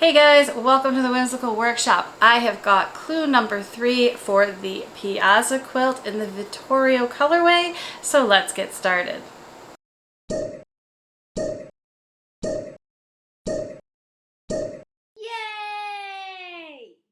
Hey guys, welcome to the Whimsical Workshop. I have got clue number 3 for the Piazza quilt in the Vittorio colorway, so let's get started.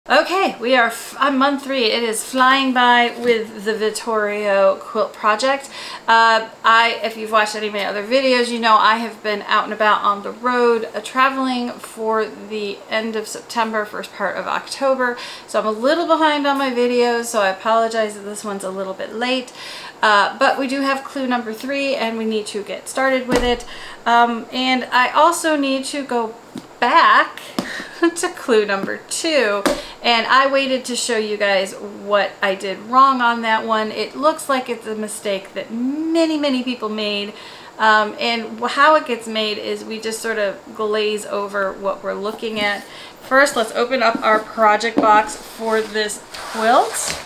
Okay, we are on month 3. It is flying by with the Vittorio quilt project. If you've watched any of my other videos, you know I have been out and about on the road traveling for the end of September, first part of October. So I'm a little behind on my videos, so I apologize that this one's a little bit late. But we do have clue number 3 and we need to get started with it. And I also need to go back to clue number 2, and I waited to show you guys what I did wrong on that one. It looks like it's a mistake that many people made, and how it gets made is we just sort of glaze over what we're looking at. First, let's open up our project box for this quilt.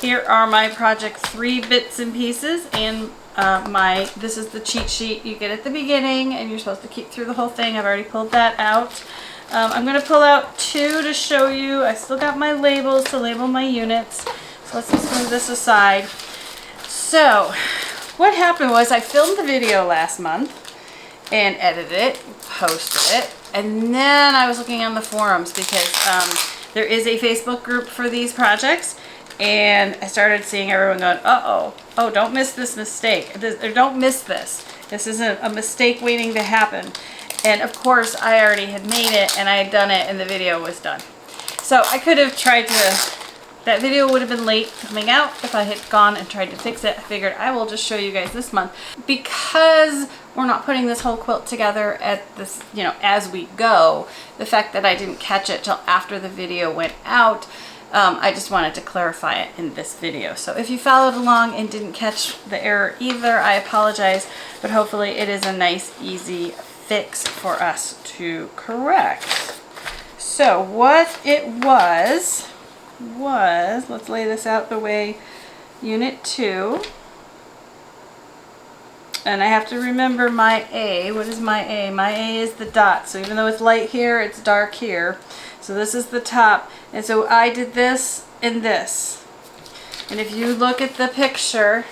Here are my project 3 bits and pieces, and this is the cheat sheet you get at the beginning, and you're supposed to keep through the whole thing. I've already pulled that out. I'm going to pull out 2 to show you. I still got my labels to label my units, so let's just move this aside. So what happened was I filmed the video last month and edited it, posted it, and then I was looking on the forums because there is a Facebook group for these projects. And I started seeing everyone going, oh, don't miss this mistake. Or don't miss this. This isn't a mistake waiting to happen. And of course, I already had made it and I had done it and the video was done. So I could have tried to, that video would have been late coming out if I had gone and tried to fix it. I figured I will just show you guys this month. Because we're not putting this whole quilt together at this, as we go, the fact that I didn't catch it till after the video went out, I just wanted to clarify it in this video. So if you followed along and didn't catch the error either, I apologize, but hopefully it is a nice, easy fix for us to correct. So what it was, let's lay this out the way, Unit 2. And I have to remember my A. What is my A? My A is the dot. So even though it's light here, it's dark here. So this is the top. And so I did this and this. And if you look at the picture,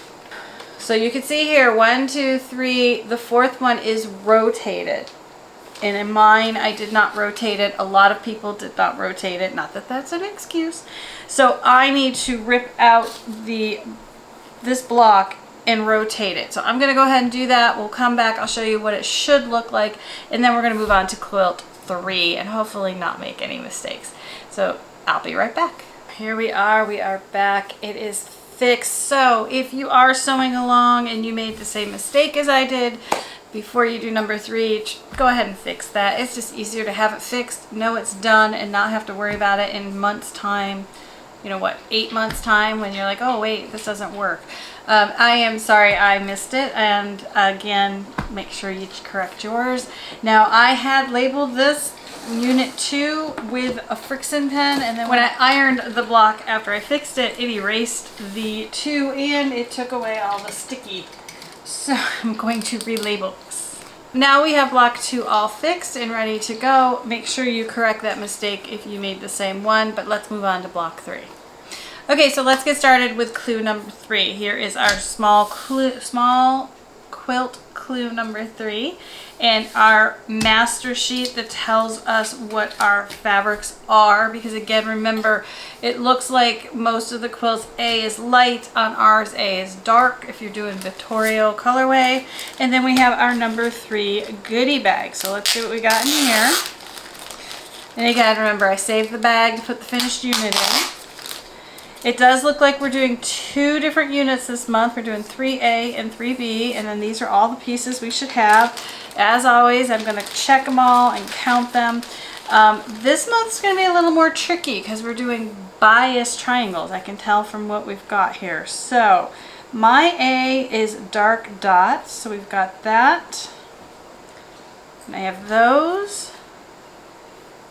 so you can see here, 1, 2, 3, the 4th one is rotated. And in mine, I did not rotate it. A lot of people did not rotate it. Not that that's an excuse. So I need to rip out this block and rotate it. So I'm going to go ahead and do that. We'll come back. I'll show you what it should look like. And then we're going to move on to quilt 3 and hopefully not make any mistakes. So I'll be right back. Here we are back. It is fixed. So if you are sewing along and you made the same mistake as I did before you do number 3, go ahead and fix that. It's just easier to have it fixed, know it's done, and not have to worry about it in months time. 8 months time when you're like, oh wait, this doesn't work. I am sorry I missed it, and again, make sure you correct yours. Now I had labeled this Unit 2 with a Frixion pen, and then when I ironed the block after I fixed it, it erased the 2 and it took away all the sticky. So I'm going to relabel this. Now we have block 2 all fixed and ready to go. Make sure you correct that mistake if you made the same one, but let's move on to block 3. Okay, so let's get started with clue number 3. Here is our small quilt clue number 3, and our master sheet that tells us what our fabrics are, because again, remember, it looks like most of the quilts A is light, on ours A is dark if you're doing Vittorio colorway. And then we have our number 3 goodie bag. So let's see what we got in here. And again, remember, I saved the bag to put the finished unit in. It does look like we're doing 2 different units this month. We're doing 3A and 3B, and then these are all the pieces we should have. As always, I'm going to check them all and count them. This month's going to be a little more tricky because we're doing bias triangles. I can tell from what we've got here. So my A is dark dots, so we've got that. And I have those.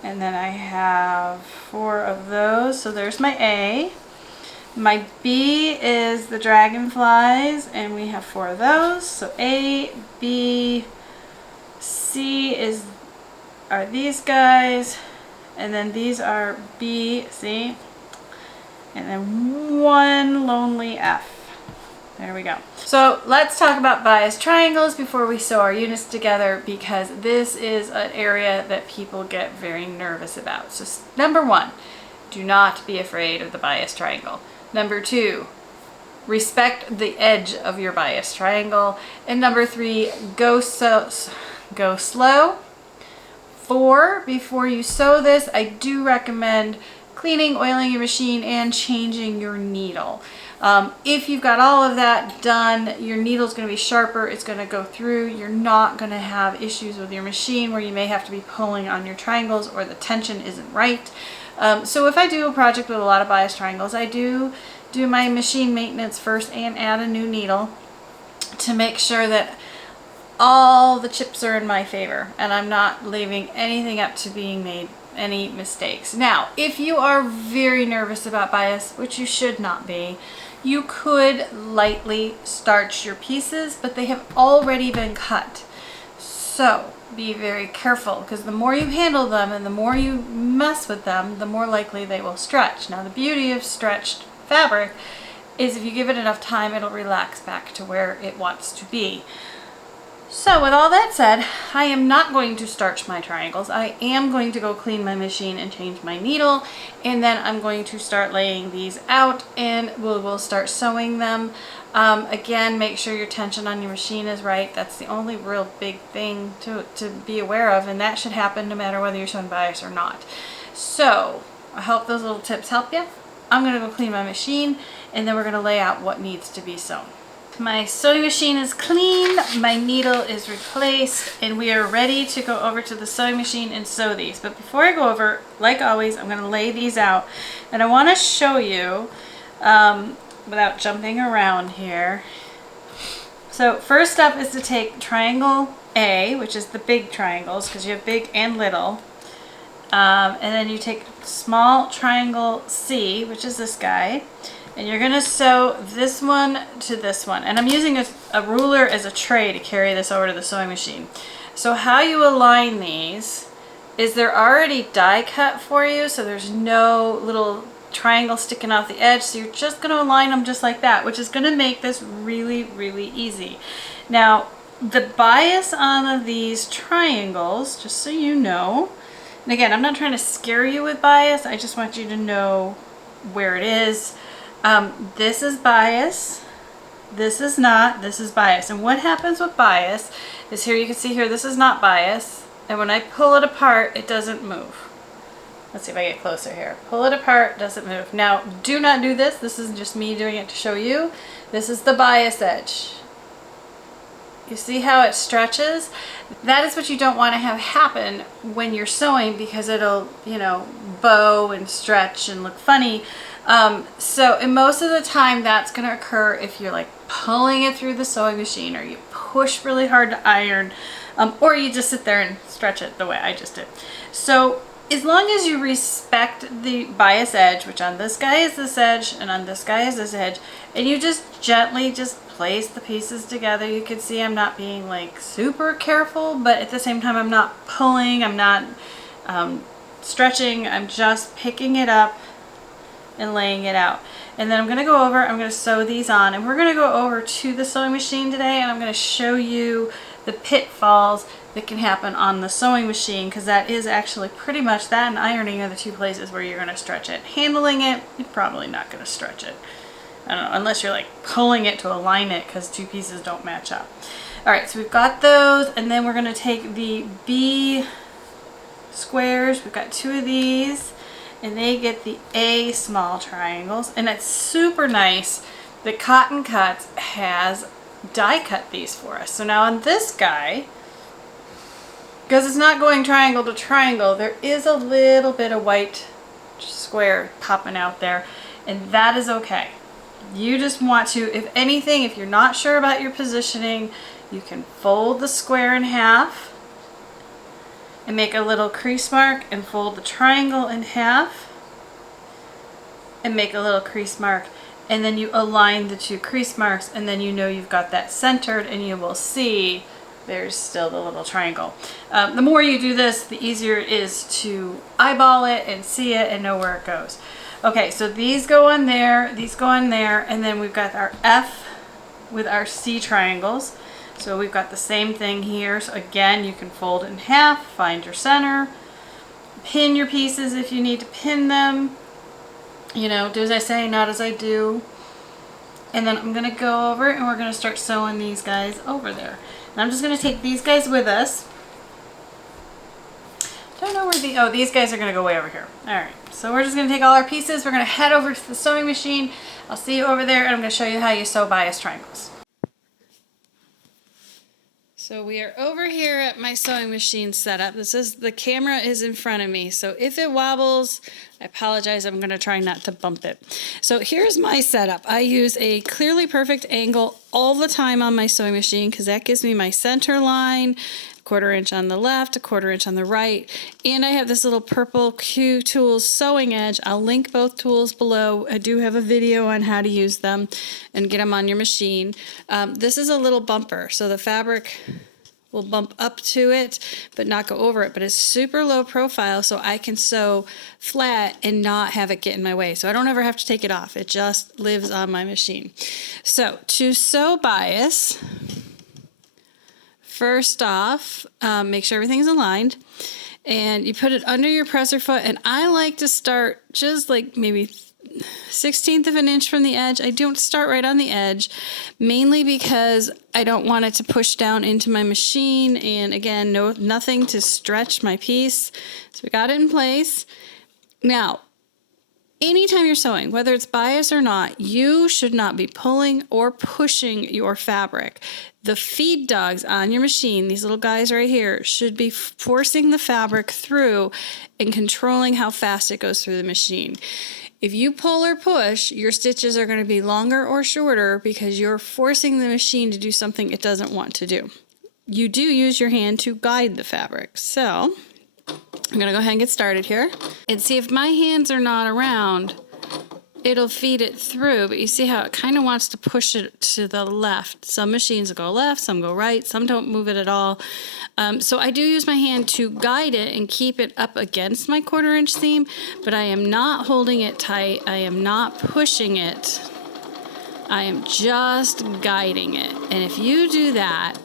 And then I have 4 of those, so there's my A. My B is the dragonflies, and we have 4 of those. So A, B, C are these guys, And then these are B, see? And then one lonely F. There we go. So let's talk about bias triangles before we sew our units together, because this is an area that people get very nervous about. So number one, do not be afraid of the bias triangle. Number two, respect the edge of your bias triangle. And number three, go slow. 4, before you sew this, I do recommend cleaning, oiling your machine, and changing your needle. If you've got all of that done, your needle's going to be sharper, it's going to go through, you're not going to have issues with your machine where you may have to be pulling on your triangles or the tension isn't right. So if I do a project with a lot of bias triangles, I do my machine maintenance first and add a new needle to make sure that all the chips are in my favor and I'm not leaving anything up to being made any mistakes. Now, if you are very nervous about bias, which you should not be, you could lightly starch your pieces, but they have already been cut. So be very careful, because the more you handle them and the more you mess with them, the more likely they will stretch. Now, the beauty of stretched fabric is if you give it enough time, it'll relax back to where it wants to be. So with all that said, I am not going to starch my triangles. I am going to go clean my machine and change my needle, and then I'm going to start laying these out and we'll start sewing them. Again, make sure your tension on your machine is right. That's the only real big thing to be aware of, and that should happen no matter whether you're sewing bias or not. So I hope those little tips help you. I'm going to go clean my machine, and then we're going to lay out what needs to be sewn. My sewing machine is clean, my needle is replaced, and we are ready to go over to the sewing machine and sew these. But before I go over, like always, I'm going to lay these out, and I want to show you, without jumping around here. So first up is to take triangle A, which is the big triangles, because you have big and little, and then you take small triangle C, which is this guy, and you're going to sew this one to this one. And I'm using a ruler as a tray to carry this over to the sewing machine. So how you align these is they're already die cut for you, so there's no little triangle sticking off the edge. So you're just going to align them just like that, which is going to make this really, really easy. Now, the bias on these triangles, just so you know, and again, I'm not trying to scare you with bias, I just want you to know where it is. This is bias, this is not, this is bias. And what happens with bias is, here you can see here, this is not bias, and when I pull it apart, it doesn't move. Let's see if I get closer here. Pull it apart, doesn't move. Now, do not do this. This is just me doing it to show you. This is the bias edge. You see how it stretches? That is what you don't want to have happen when you're sewing, because it'll, you know, bow and stretch and look funny. And most of the time that's going to occur if you're like pulling it through the sewing machine, or you push really hard to iron, or you just sit there and stretch it the way I just did. So as long as you respect the bias edge, which on this guy is this edge and on this guy is this edge, and you just gently just place the pieces together. You can see I'm not being like super careful, but at the same time I'm not pulling, I'm not stretching, I'm just picking it up and laying it out. And then I'm going to go over, I'm going to sew these on, and we're going to go over to the sewing machine today, and I'm going to show you the pitfalls that can happen on the sewing machine, because that is actually pretty much, that and ironing are the two places where you're going to stretch it. Handling it, you're probably not going to stretch it. I don't know, unless you're like pulling it to align it, because two pieces don't match up. Alright, so we've got those, and then we're going to take the B squares, we've got 2 of these, and they get the A small triangles, and it's super nice that Cotton Cuts has die cut these for us. So now on this guy, because it's not going triangle to triangle, there is a little bit of white square popping out there, and that is okay. You just want to, if anything, if you're not sure about your positioning, you can fold the square in half and make a little crease mark, and fold the triangle in half and make a little crease mark, and then you align the 2 crease marks, and then you know you've got that centered, and you will see there's still the little triangle. The more you do this, the easier it is to eyeball it and see it and know where it goes. Okay, so these go on there, these go on there, and then we've got our F with our C triangles. So we've got the same thing here. So again, you can fold it in half, find your center, pin your pieces if you need to pin them. You know, do as I say, not as I do. And then I'm going to go over and we're going to start sewing these guys over there. And I'm just going to take these guys with us. Don't know where the, oh, these guys are going to go way over here. All right, so we're just going to take all our pieces. We're going to head over to the sewing machine. I'll see you over there, and I'm going to show you how you sew bias triangles. So we are over here at my sewing machine setup. The camera is in front of me, so if it wobbles, I apologize. I'm going to try not to bump it. So here's my setup. I use a clearly perfect angle all the time on my sewing machine because that gives me my center line, 1/4 inch on the left, 1/4 inch on the right, and I have this little purple Qtools sewing edge. I'll link both tools below. I do have a video on how to use them and get them on your machine. This is a little bumper, so the fabric will bump up to it but not go over it, but it's super low profile, so I can sew flat and not have it get in my way, so I don't ever have to take it off. It just lives on my machine. So to sew bias, first off, make sure everything's aligned, and you put it under your presser foot, and I like to start just like maybe 1/16 of an inch from the edge. I don't start right on the edge, mainly because I don't want it to push down into my machine, and again, nothing to stretch my piece. So we got it in place. Now, anytime you're sewing, whether it's bias or not, you should not be pulling or pushing your fabric. The feed dogs on your machine, these little guys right here, should be forcing the fabric through and controlling how fast it goes through the machine. If you pull or push, your stitches are going to be longer or shorter because you're forcing the machine to do something it doesn't want to do. You do use your hand to guide the fabric. So I'm going to go ahead and get started here and see if my hands are not around. It'll feed it through, but you see how it kind of wants to push it to the left. Some machines go left, some go right, some don't move it at all. So I do use my hand to guide it and keep it up against my 1/4 inch seam, but I am not holding it tight. I am not pushing it. I am just guiding it. And if you do that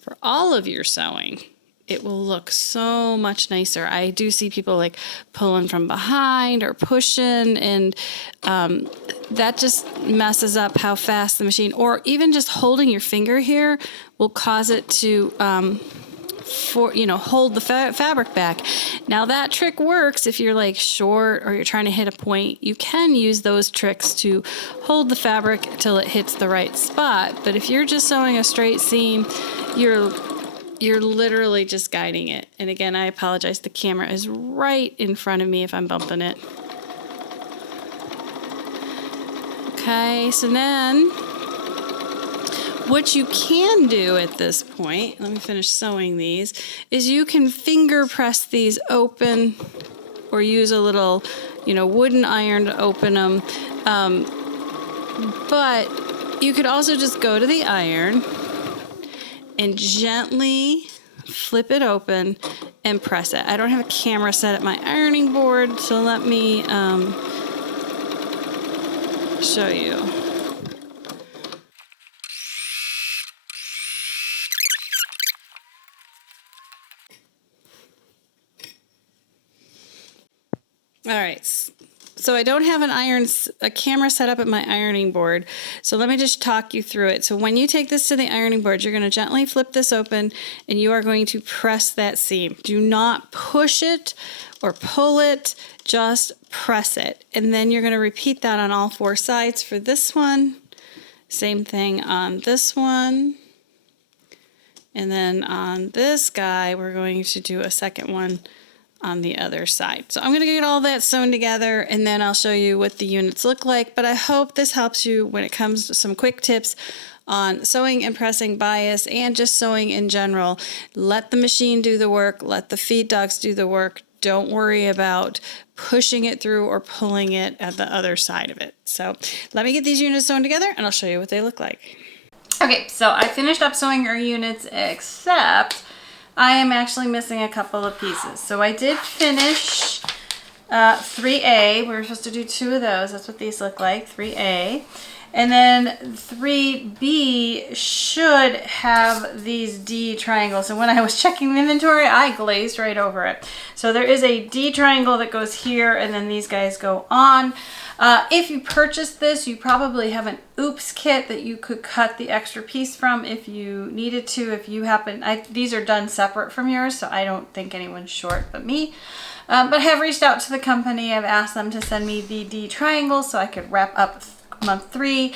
for all of your sewing, it will look so much nicer. I do see people like pulling from behind or pushing, and that just messes up how fast the machine, or even just holding your finger here will cause it to hold the fabric back. Now that trick works if you're like short or you're trying to hit a point. You can use those tricks to hold the fabric till it hits the right spot. But if you're just sewing a straight seam, you're literally just guiding it. And again, I apologize. The camera is right in front of me if I'm bumping it. Okay, so then what you can do at this point, let me finish sewing these, is you can finger press these open or use a little, wooden iron to open them. But you could also just go to the iron and gently flip it open and press it. I don't have a camera set at my ironing board, so let me show you. All right. So I don't have a camera set up at my ironing board, so let me just talk you through it. So when you take this to the ironing board, you're going to gently flip this open, and you are going to press that seam. Do not push it or pull it, just press it. And then you're going to repeat that on all 4 sides for this one. Same thing on this one. And then on this guy, we're going to do a second one on the other side. So I'm going to get all that sewn together, and then I'll show you what the units look like. But I hope this helps you when it comes to some quick tips on sewing and pressing bias and just sewing in general. Let the machine do the work. Let the feed dogs do the work. Don't worry about pushing it through or pulling it at the other side of it. So let me get these units sewn together, and I'll show you what they look like. Okay, so I finished up sewing our units, except I am actually missing a couple of pieces. So I did finish 3A. We were supposed to do 2 of those. That's what these look like, 3A. And then 3B should have these D triangles. And when I was checking the inventory, I glazed right over it. So there is a D triangle that goes here, and then these guys go on. If you purchase this, you probably have an oops kit that you could cut the extra piece from if you needed to. If you happen, these are done separate from yours, so I don't think anyone's short but me. But I have reached out to the company. I've asked them to send me the D triangles so I could wrap up month 3.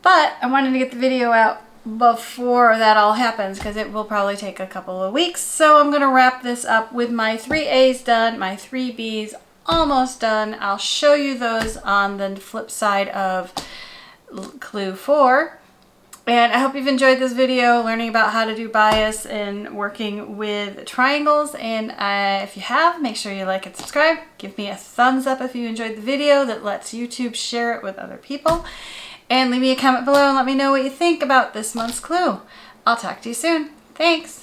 But I wanted to get the video out before that all happens because it will probably take a couple of weeks. So I'm going to wrap this up with my 3As done, my 3Bs almost done. I'll show you those on the flip side of Clue 4. And I hope you've enjoyed this video, learning about how to do bias and working with triangles. And if you have, make sure you like and subscribe. Give me a thumbs up if you enjoyed the video. That lets YouTube share it with other people. And leave me a comment below and let me know what you think about this month's Clue. I'll talk to you soon. Thanks.